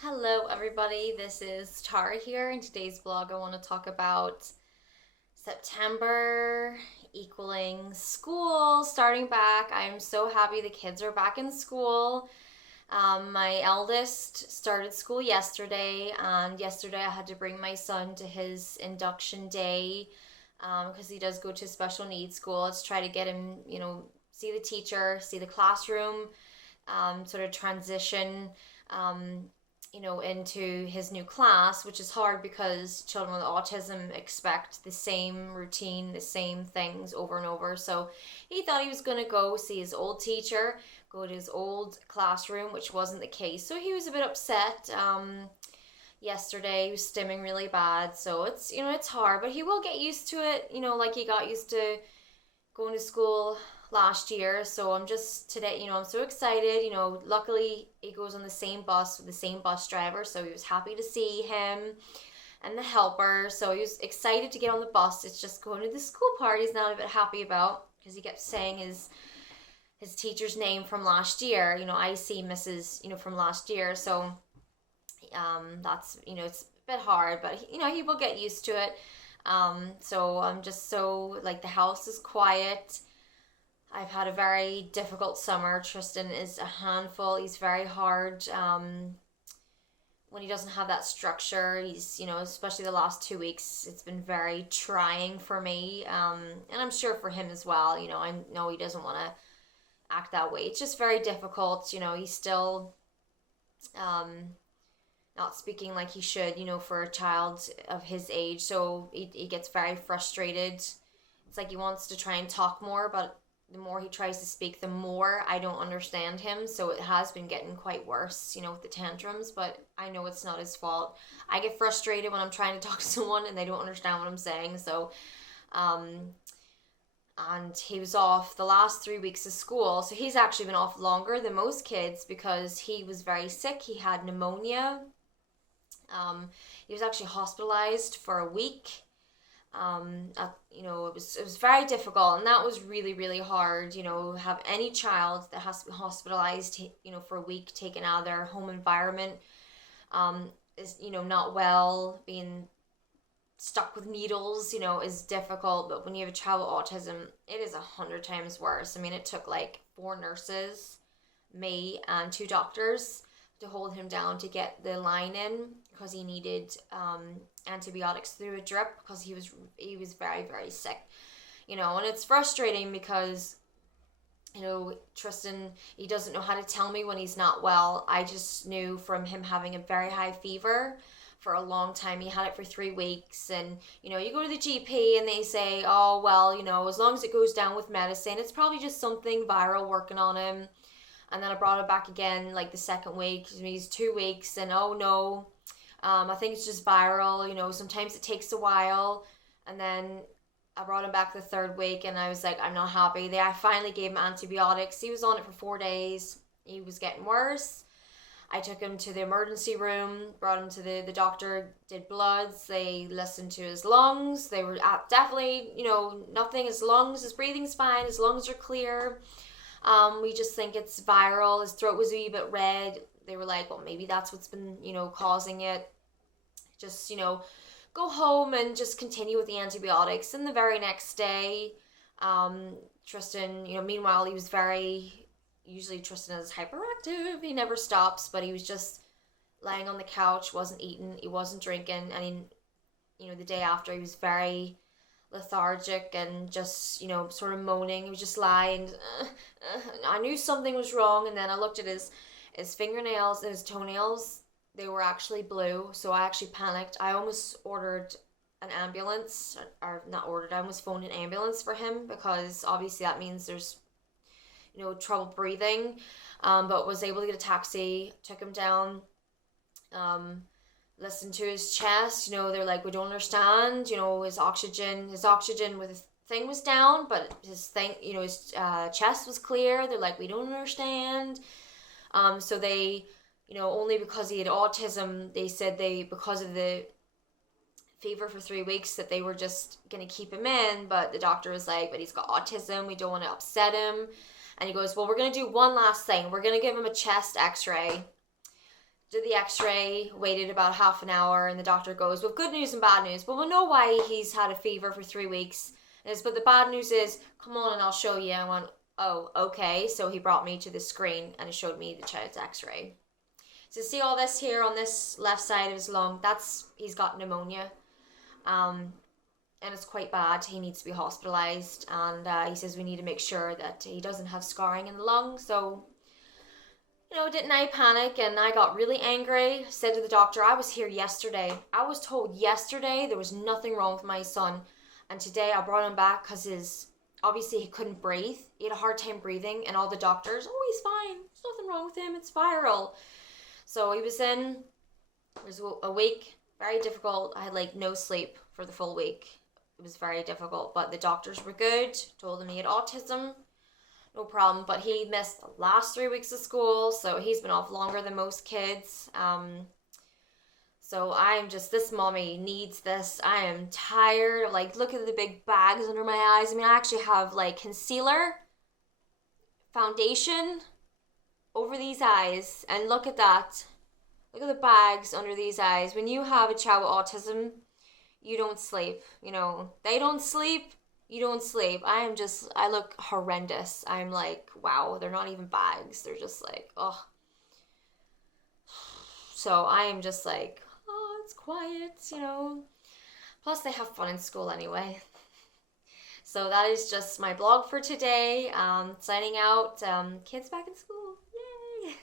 Hello, everybody. This is Tara here. In today's vlog, I want to talk about September equaling school, starting back. I'm so happy the kids are back in school. My eldest started school yesterday, and yesterday I had to bring my son to his induction day because he does go to special needs school. Let's try to get him, see the teacher, see the classroom, sort of transition. Um, into his new class, which is hard because children with autism expect the same routine, the same things over and over. So he thought he was going to go see his old teacher, go to his old classroom, which wasn't the case. So he was a bit upset. Yesterday he was stimming really bad, so it's hard, but he will get used to it. Like he got used to going to school last year. So I'm just today, I'm so excited. Luckily he goes on the same bus with the same bus driver, so he was happy to see him and the helper. So he was excited to get on the bus. It's just going to the school part he's not a bit happy about because he kept saying his teacher's name from last year. I see Mrs. From last year. So that's it's a bit hard, but he will get used to it. So I'm just so like the house is quiet. I've had a very difficult summer. Tristan is a handful. He's very hard when he doesn't have that structure. He's, especially the last 2 weeks, it's been very trying for me. And I'm sure for him as well. I know he doesn't want to act that way. It's just very difficult. He's still not speaking like he should, for a child of his age. So he gets very frustrated. It's like he wants to try and talk more, but the more he tries to speak, the more I don't understand him. So it has been getting quite worse, with the tantrums, but I know it's not his fault. I get frustrated when I'm trying to talk to someone and they don't understand what I'm saying. So, and he was off the last 3 weeks of school. So he's actually been off longer than most kids because he was very sick. He had pneumonia. He was actually hospitalized for a week. It was very difficult, and that was really really hard. Have any child that has to be hospitalized, for a week, taken out of their home environment, is not well, being stuck with needles, is difficult. But when you have a child with autism, it is 100 times worse. I mean, it took like 4 nurses, me, and 2 doctors to hold him down to get the line in because he needed antibiotics through a drip because he was very very sick. And it's frustrating because Tristan, he doesn't know how to tell me when he's not well. I just knew from him having a very high fever for a long time. He had it for 3 weeks, and you go to the GP and they say, oh well, as long as it goes down with medicine, it's probably just something viral working on him. And then I brought him back again like the second week. He's 2 weeks, and oh no, I think it's just viral. Sometimes it takes a while. And then I brought him back the third week, and I was like, I'm not happy. I finally gave him antibiotics. He was on it for 4 days. He was getting worse. I took him to the emergency room, brought him to the doctor, did bloods. They listened to his lungs. They were definitely, nothing. His lungs, his breathing's fine. His lungs are clear. We just think it's viral. His throat was a wee bit red. They were like, well, maybe that's what's been, causing it. Just, go home and just continue with the antibiotics. And the very next day, Tristan, meanwhile, he was usually Tristan is hyperactive. He never stops, but he was just lying on the couch, wasn't eating, he wasn't drinking. And the day after, he was very lethargic and just sort of moaning. He was just lying. I knew something was wrong, and then I looked at his fingernails and his toenails. They were actually blue, so I actually panicked. I almost ordered an ambulance, or not ordered, I almost phoned an ambulance for him because obviously that means there's trouble breathing. But was able to get a taxi, took him down, listened to his chest. They're like, we don't understand. His oxygen with his thing was down, but his chest was clear. They're like, we don't understand. So they, only because he had autism, they said because of the fever for 3 weeks, that they were just gonna keep him in. But the doctor was like, but he's got autism. We don't want to upset him. And he goes, well, we're gonna do one last thing. We're gonna give him a chest X-ray did the x-ray, waited about half an hour, and the doctor goes, well, good news and bad news, but we'll know why he's had a fever for 3 weeks. But the bad news is, come on and I'll show you. I went, oh, okay. So he brought me to the screen and it showed me the child's x-ray. So see all this here on this left side of his lung, he's got pneumonia. And it's quite bad. He needs to be hospitalized, and he says we need to make sure that he doesn't have scarring in the lung. So, didn't I panic? And I got really angry. Said to the doctor, I was here yesterday. I was told yesterday there was nothing wrong with my son, and today I brought him back because obviously he couldn't breathe. He had a hard time breathing, and all the doctors, oh, he's fine. There's nothing wrong with him. It's viral. So he was in. It was a week, very difficult. I had no sleep for the full week. It was very difficult, but the doctors were good. Told him he had autism, no problem. But he missed the last 3 weeks of school, so he's been off longer than most kids. So I'm just, this mommy needs this. I am tired. Look at the big bags under my eyes. I mean, I actually have concealer, foundation over these eyes, and look at that. Look at the bags under these eyes. When you have a child with autism, you don't sleep. They don't sleep. You don't sleep. I look horrendous. I'm wow, they're not even bags. They're just oh. So I am just oh, it's quiet, Plus they have fun in school anyway. So that is just my blog for today. Signing out. Kids back in school. Yay!